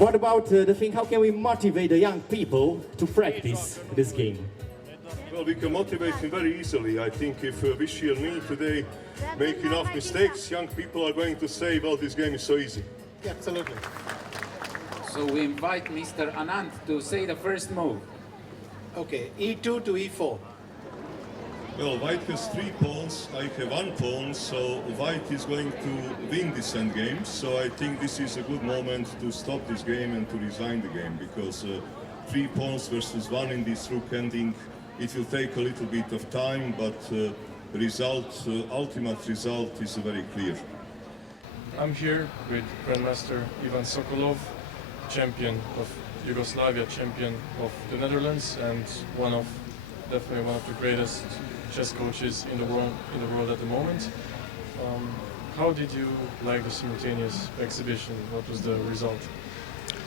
What about the thing, how can we motivate the young people to practice this game? Well, we can motivate him very easily. I think if Vichy and me today make enough mistakes, young people are going to say, well, this game is so easy. Yeah, absolutely. So we invite Mr. Anand to say the first move. Okay, E2 to E4. Well, white has 3 pawns, I have 1 pawn, so white is going to win this endgame. So I think this is a good moment to stop this game and to resign the game, because 3 pawns versus 1 in this rook ending, it will take a little bit of time, but ultimate result is very clear. I'm here with Grandmaster Ivan Sokolov, champion of Yugoslavia, champion of the Netherlands, and definitely one of the greatest chess coaches in the world at the moment. How did you like the simultaneous exhibition? What was the result?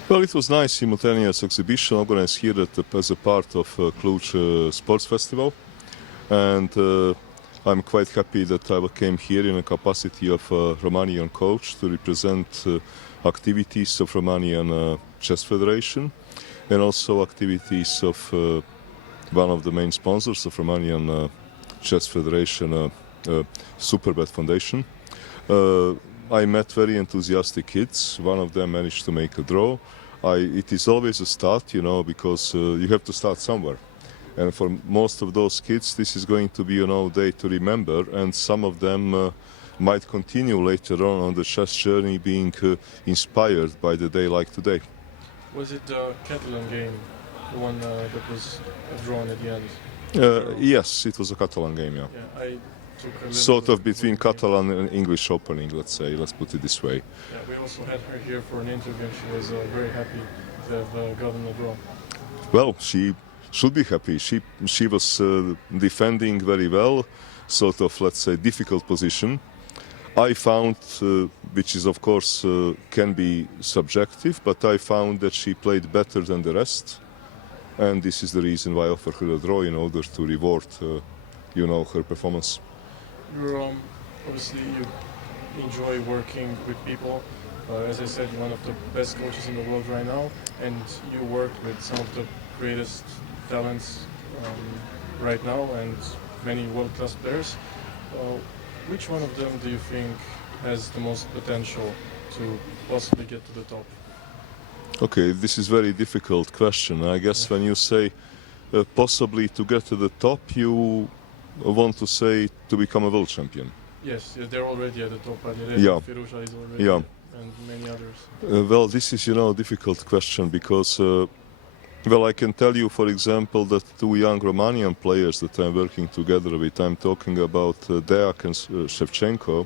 Well, it was nice simultaneous exhibition organized here as a part of Cluj Sports Festival, and I'm quite happy that I came here in a capacity of a Romanian coach to represent activities of Romanian Chess Federation and also activities of one of the main sponsors of Romanian Chess Federation, Superbet Foundation. I met very enthusiastic kids. One of them managed to make a draw. It is always a start, you know, because you have to start somewhere. And for most of those kids, this is going to be a day to remember, and some of them might continue later on the chess journey being inspired by the day like today. Was it the Catalan game, the one that was drawn at the end? Yes, it was a Catalan game, yeah. I took a little Sort of between Catalan and English opening, let's put it this way. Yeah, we also had her here for an interview, and she was very happy to have gotten a draw. Well, she should be happy. She was defending very well, sort of, let's say, difficult position. I found, which is of course can be subjective, but I found that she played better than the rest, and this is the reason why I offered her a draw in order to reward, her performance. You're obviously you enjoy working with people. As I said, you're one of the best coaches in the world right now, and you work with some of the greatest talents right now and many world-class players. Which one of them do you think has the most potential to possibly get to the top? Okay, this is a very difficult question. I guess when you say possibly to get to the top, you want to say to become a world champion. Yes, they're already at the top. Yeah. Firouzja is already, yeah, and many others. Well, this is, a difficult question because, I can tell you, for example, that 2 young Romanian players that I'm working together with, I'm talking about Deac and Shevchenko.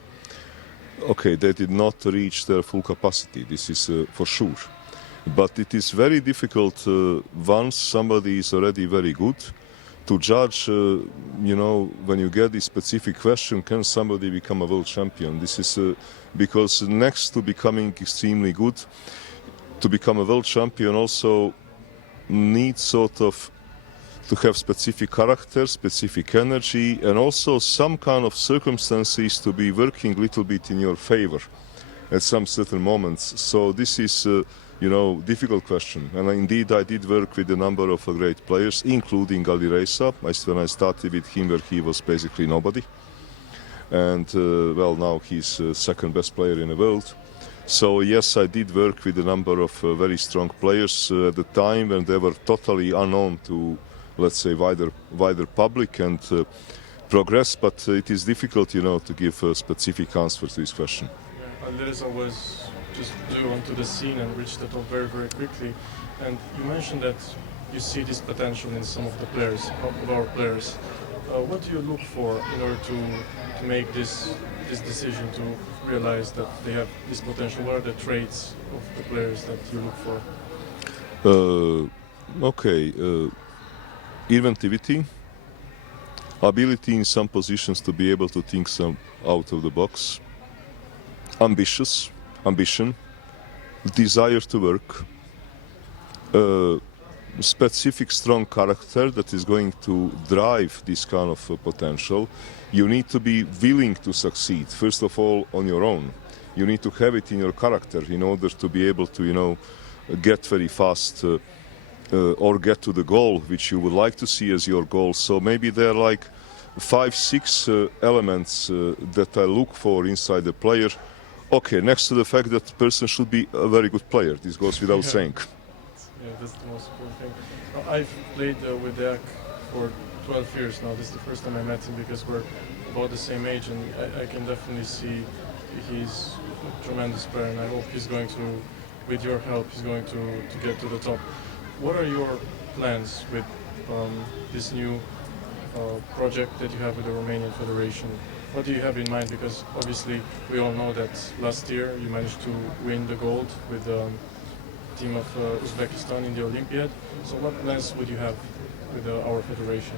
Okay, they did not reach their full capacity, this is for sure. But it is very difficult once somebody is already very good to judge, when you get this specific question, can somebody become a world champion? This is because next to becoming extremely good, to become a world champion also needs sort of to have specific character, specific energy, and also some kind of circumstances to be working a little bit in your favor at some certain moments. So this is difficult question. And indeed, I did work with a number of great players, including Alireza. When I started with him, where he was basically nobody. And, now he's second best player in the world. So, yes, I did work with a number of very strong players at the time when they were totally unknown to, let's say, wider public and progress. But it is difficult, to give a specific answer to this question. Alireza was just blew onto the scene and reached the top very, very quickly. And you mentioned that you see this potential in some of the players, of our players. What do you look for in order to make this decision to realize that they have this potential? What are the traits of the players that you look for? Inventivity, ability in some positions to be able to think out of the box, ambition, desire to work, specific strong character that is going to drive this kind of potential. You need to be willing to succeed, first of all, on your own. You need to have it in your character in order to be able to, get very fast or get to the goal which you would like to see as your goal. So maybe there are like 5-6 elements that I look for inside the player. Okay, next to the fact that the person should be a very good player, this goes without saying. Yeah, that's the most important thing. I've played with Deak for 12 years now. This is the first time I met him because we're about the same age, and I can definitely see he's a tremendous player, and I hope he's going to, with your help, he's going to get to the top. What are your plans with this new project that you have with the Romanian Federation? What do you have in mind? Because obviously we all know that last year you managed to win the gold with the team of Uzbekistan in the Olympiad. So what plans would you have with our federation?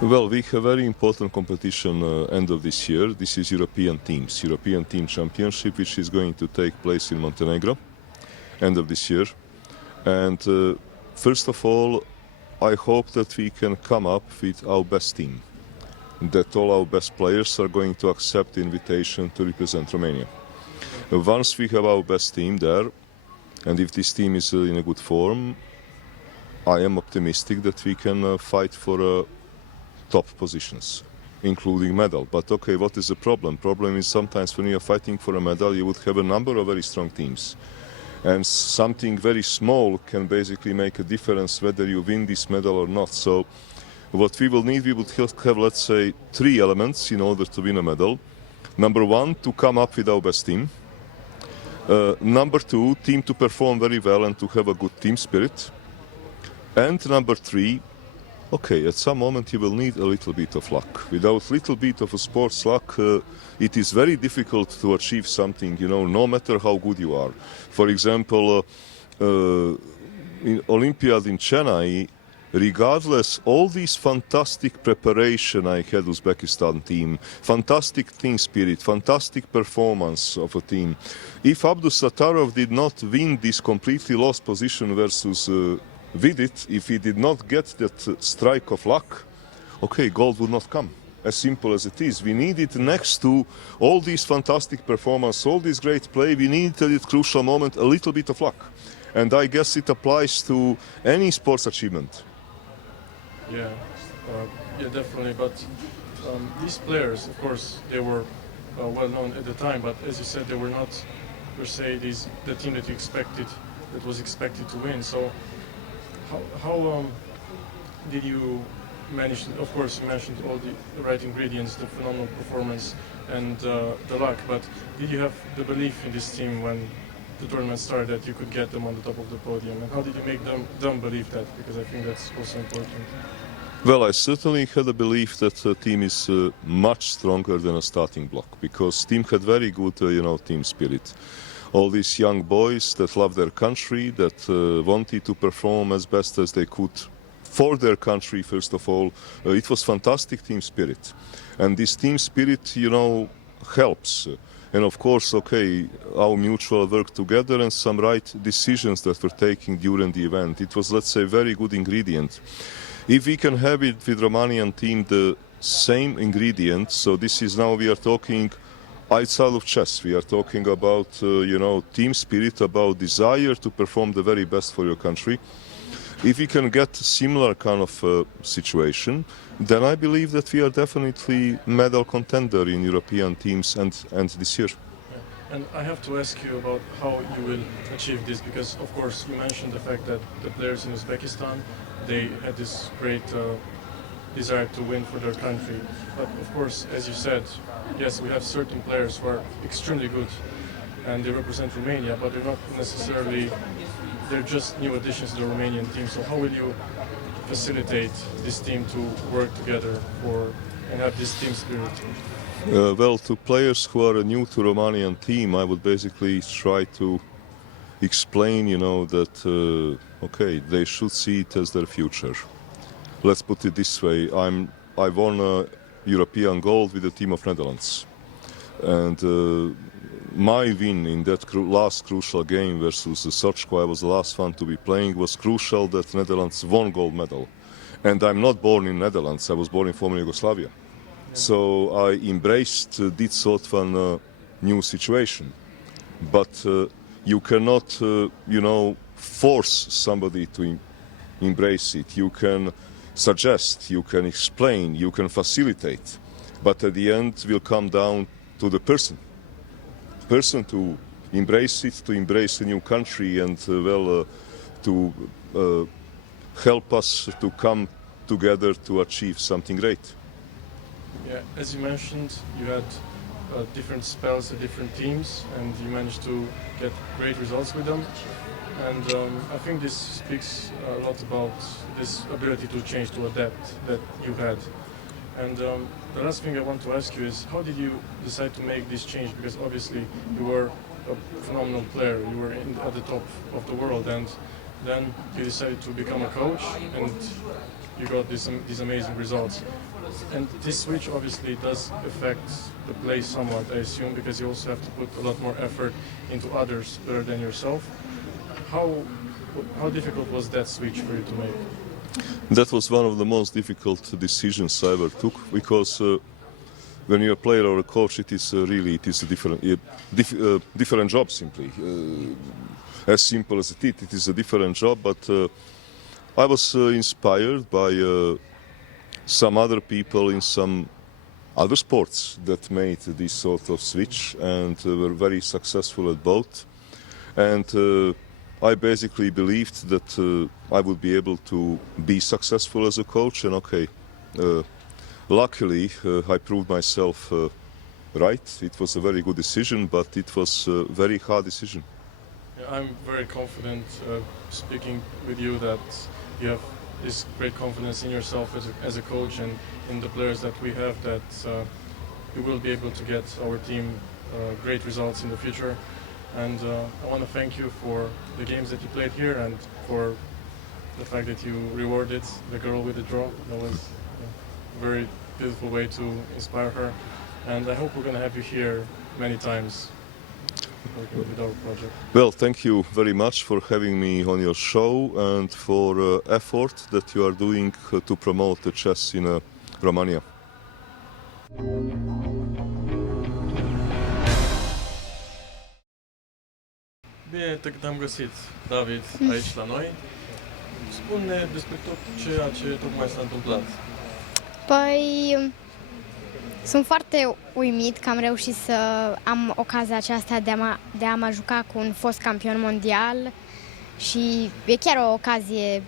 Well, we have a very important competition end of this year. This is European Team Championship, which is going to take place in Montenegro end of this year. And first of all, I hope that we can come up with our best team, that all our best players are going to accept the invitation to represent Romania. Once we have our best team there, and if this team is in a good form, I am optimistic that we can fight for top positions, including medal. But okay, what is the problem? Problem is sometimes when you are fighting for a medal, you would have a number of very strong teams. And something very small can basically make a difference whether you win this medal or not. So what we will need, we would have, let's say, 3 elements in order to win a medal. Number 1, to come up with our best team. Number 2, team to perform very well and to have a good team spirit. And number 3, okay, at some moment you will need a little bit of luck. Without a little bit of a sports luck, it is very difficult to achieve something, you know, no matter how good you are. For example, in Olimpiada in Chennai, regardless all this fantastic preparation I had Uzbekistan team, fantastic team spirit, fantastic performance of a team. If Abdusattorov did not win this completely lost position versus Vidit, if he did not get that strike of luck, okay, gold would not come. As simple as it is. We needed next to all these fantastic performance, all this great play, we needed at this crucial moment a little bit of luck. And I guess it applies to any sports achievement. Yeah, definitely. But these players, of course, they were well known at the time. But as you said, they were not, per se, the team that you expected, that was expected to win. So, how did you manage? Of course, you mentioned all the right ingredients, the phenomenal performance, and the luck. But did you have the belief in this team when the tournament started that you could get them on the top of the podium? And how did you make them believe that? Because I think that's also important. Well, I certainly had a belief that the team is much stronger than a starting block, because team had very good, team spirit. All these young boys that love their country, that wanted to perform as best as they could for their country, first of all. It was fantastic team spirit. And this team spirit, helps. And of course, okay, our mutual work together and some right decisions that were taken during the event. It was, let's say, a very good ingredient. If we can have it with Romanian team, the same ingredient, so this is now we are talking outside of chess. We are talking about, team spirit, about desire to perform the very best for your country. If we can get similar kind of situation, then I believe that we are definitely medal contender in European teams and this year. And I have to ask you about how you will achieve this, because of course you mentioned the fact that the players in Uzbekistan, they had this great desire to win for their country. But of course, as you said, yes, we have certain players who are extremely good and they represent Romania, but they're not necessarily, they're just new additions to the Romanian team. So how will you facilitate this team to work together and have this team spirit? Well, to players who are new to Romanian team, I would basically try to explain, that, okay, they should see it as their future. Let's put it this way. I won a European gold with the team of Netherlands. And my win in that last crucial game versus Sochko, I was the last one to be playing, was crucial that Netherlands won gold medal. And I'm not born in Netherlands, I was born in former Yugoslavia. So I embraced this sort of a new situation. But you cannot, force somebody to embrace it. You can suggest, you can explain, you can facilitate, but at the end will come down to the person to embrace it, to embrace a new country, and to help us to come together to achieve something great. Yeah, as you mentioned, you had different spells at different teams, and you managed to get great results with them. And I think this speaks a lot about this ability to change, to adapt that you had. And the last thing I want to ask you is, how did you decide to make this change? Because obviously you were a phenomenal player, you were at the top of the world, and then you decided to become a coach, and you got these amazing results. And this switch obviously does affect the play somewhat, I assume, because you also have to put a lot more effort into others rather than yourself. How difficult was that switch for you to make? That was one of the most difficult decisions I ever took, because when you're a player or a coach, it is a different job simply. As simple as it is a different job, but I was inspired by some other people in some other sports that made this sort of switch and were very successful at both. And I basically believed that I would be able to be successful as a coach, and luckily I proved myself right. It was a very good decision, but it was a very hard decision. Yeah, I'm very confident speaking with you that you have this great confidence in yourself as a coach and in the players that we have, that you will be able to get our team great results in the future. And I want to thank you for the games that you played here and for the fact that you rewarded the girl with the draw. That was a very beautiful way to inspire her. And I hope we're going to have you here many times working with our project. Well, thank you very much for having me on your show and for effort that you are doing to promote the chess in Romania. Bine te-am găsit, David, aici la noi. Spune despre tot ceea ce tocmai s-a întâmplat. Păi, sunt foarte uimit că am reușit să am ocazia aceasta de a mă juca cu un fost campion mondial și e chiar o ocazie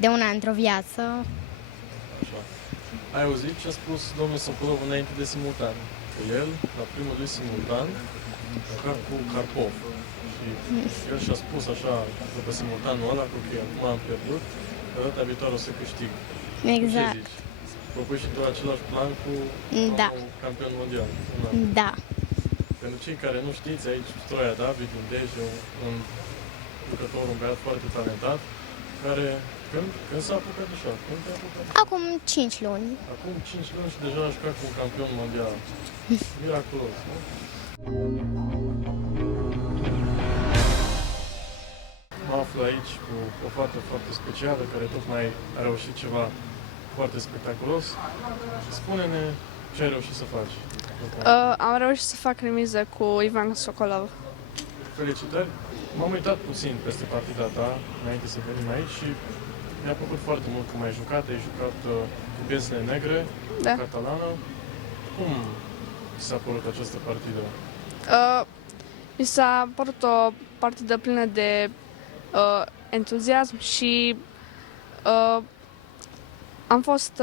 de una într-o viață. Așa. Ai auzit ce a spus domnul Sokolov înainte de simultan? Că el, la primul lui simultan, juca cu Karpov. Și el și-a spus așa, după simultanul ăla, că acum am pierdut, că data viitoare o să câștig. Exact. Ce zici? Propui și tu același plan cu un campion mondial? Da. Pentru cei care nu știți, aici Troia David din Dej, un jucător, un băiat foarte talentat, care când s-a apucat de șah? Când te-a apucat? Acum 5 luni. Acum 5 luni și deja a jucat cu un campion mondial. Miraculos, nu? Mă aflu aici cu o fată foarte specială care tocmai a reușit ceva foarte spectaculos. Spune-ne ce ai reușit să faci. Am reușit să fac remiză cu Ivan Sokolov. Felicitări! M-am uitat puțin peste partida ta înainte să venim aici și mi-a plăcut foarte mult cum ai jucat. Ai jucat cu piesele negre, Da. catalană. Cum ți s-a părut această partidă? Mi s-a părut o partidă plină de entuziasm și am fost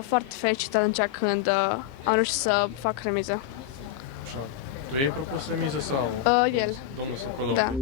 foarte fericită atunci când am reușit să fac remiză. Așa. Tu ai propus remiză sau El. domnul Sokolov? Da.